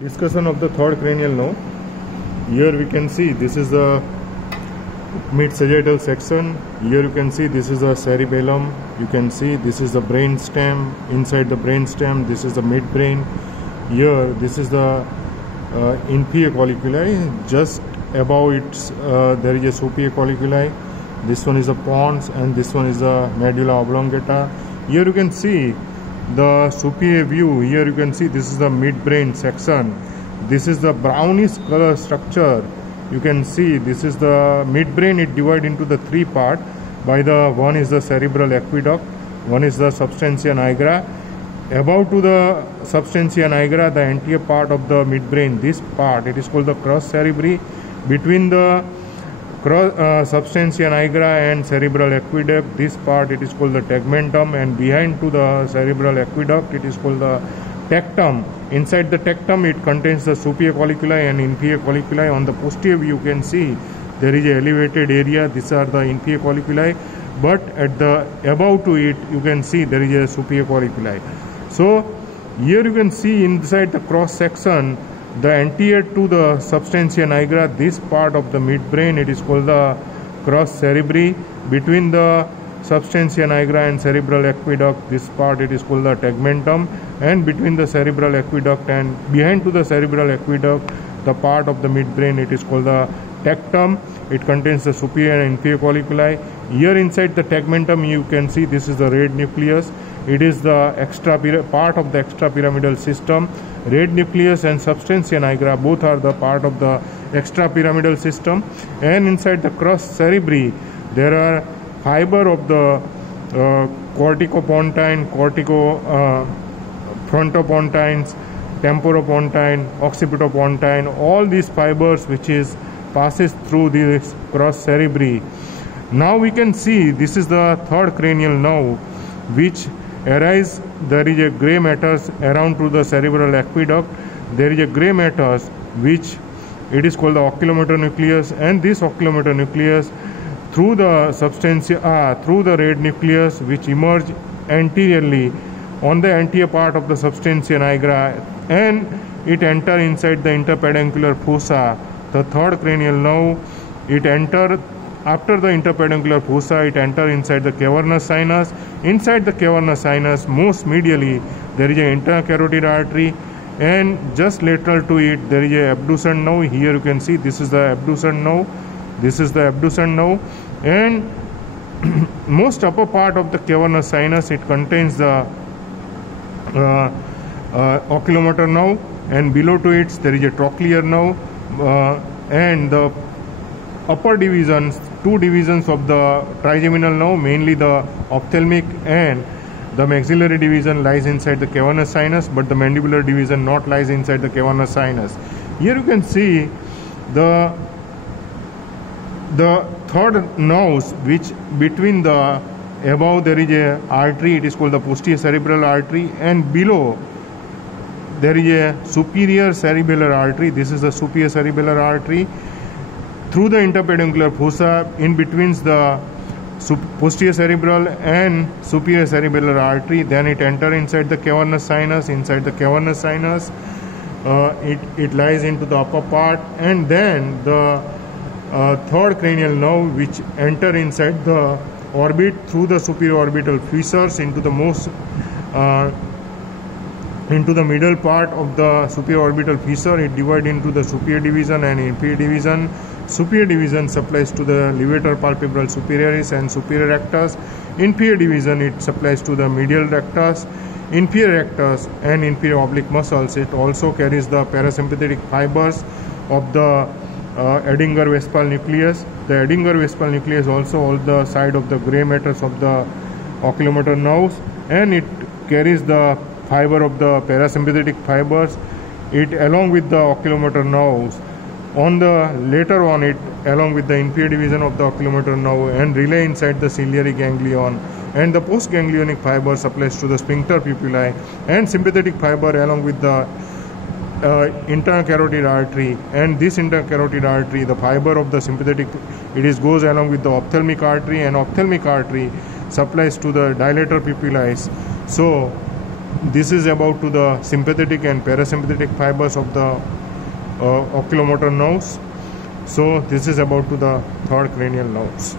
Discussion of the third cranial nerve. Here we can see this is the mid-sagittal section. Here you can see this is the cerebellum. You can see this is the brain stem. Inside the brain stem, this is the midbrain. Here this is the inferior colliculi. Just above it there is a superior colliculi. This one is the pons and this one is the medulla oblongata. Here you can see the superior view. Here you can see this is the midbrain section. This is the brownish color structure. You can see this is the midbrain. It divided into the three parts. By the one is the cerebral aqueduct, one is the substantia nigra. Above to the substantia nigra, the anterior part of the midbrain, this part it is called the crus cerebri. Between the substantia nigra and cerebral aqueduct, this part it is called the tegmentum, and behind to the cerebral aqueduct it is called the tectum. Inside the tectum it contains the superior colliculi and inferior colliculi. On the posterior view you can see there is a elevated area. These are the inferior colliculi, but at the above to it you can see there is a superior colliculi. So here you can see inside the cross section, the anterior to the substantia nigra, this part of the midbrain, it is called the crus cerebri. Between the substantia nigra and cerebral aqueduct, this part it is called the tegmentum, and between the cerebral aqueduct and behind to the cerebral aqueduct, the part of the midbrain, it is called the tectum. It contains the superior and inferior colliculi. Here inside the tegmentum you can see this is the red nucleus. It is the part of the extrapyramidal system. Red nucleus and substantia nigra both are the part of the extrapyramidal system. And inside the crus cerebri there are fiber of the corticopontine, frontopontines, temporopontine, occipitopontine, all these fibers which is passes through this crus cerebri. Now we can see this is the third cranial nerve which arise. There is a gray matters around to the cerebral aqueduct. There is a gray matters which it is called the oculomotor nucleus, and this oculomotor nucleus through the substantia through the red nucleus which emerge anteriorly on the anterior part of the substantia nigra, and it enter inside the interpeduncular fossa. The third cranial nerve, it enter after the interpeduncular fossa, it enter inside the cavernous sinus. Inside the cavernous sinus, most medially, there is an internal carotid artery, and just lateral to it, there is a abducent nerve. Here you can see this is the abducent nerve. This is the abducent nerve, and most upper part of the cavernous sinus, it contains the oculomotor nerve, and below to it, there is a trochlear nerve, and the upper divisions, two divisions of the trigeminal nerve, mainly the ophthalmic and the maxillary division lies inside the cavernous sinus, but the mandibular division not lies inside the cavernous sinus. Here you can see the third nerves which between the above there is a artery, it is called the posterior cerebral artery, and below there is a superior cerebellar artery. This is the superior cerebellar artery. Through the interpeduncular fossa, in between the posterior cerebral and superior cerebellar artery, then it enter inside the cavernous sinus. Inside the cavernous sinus, it lies into the upper part, and then the third cranial nerve which enter inside the orbit through the superior orbital fissures into the most into the middle part of the superior orbital fissure. It divide into the superior division and inferior division. Superior division supplies to the levator palpebral superioris and superior rectus. Inferior division it supplies to the medial rectus, inferior rectus and inferior oblique muscles. It also carries the parasympathetic fibers of the Edinger-Westphal nucleus. The Edinger-Westphal nucleus also all the side of the gray matters of the oculomotor nerves, and it carries the fiber of the parasympathetic fibers. It along with the oculomotor nerves. On the later on it along with the inferior division of the oculomotor nerve and relay inside the ciliary ganglion, and the postganglionic fiber supplies to the sphincter pupillae, and sympathetic fiber along with the internal carotid artery, and this internal carotid artery, the fiber of the sympathetic, it goes along with the ophthalmic artery, and ophthalmic artery supplies to the dilator pupillae. So This is about to the sympathetic and parasympathetic fibers of the oculomotor nerves. So this is about to the third cranial nerves.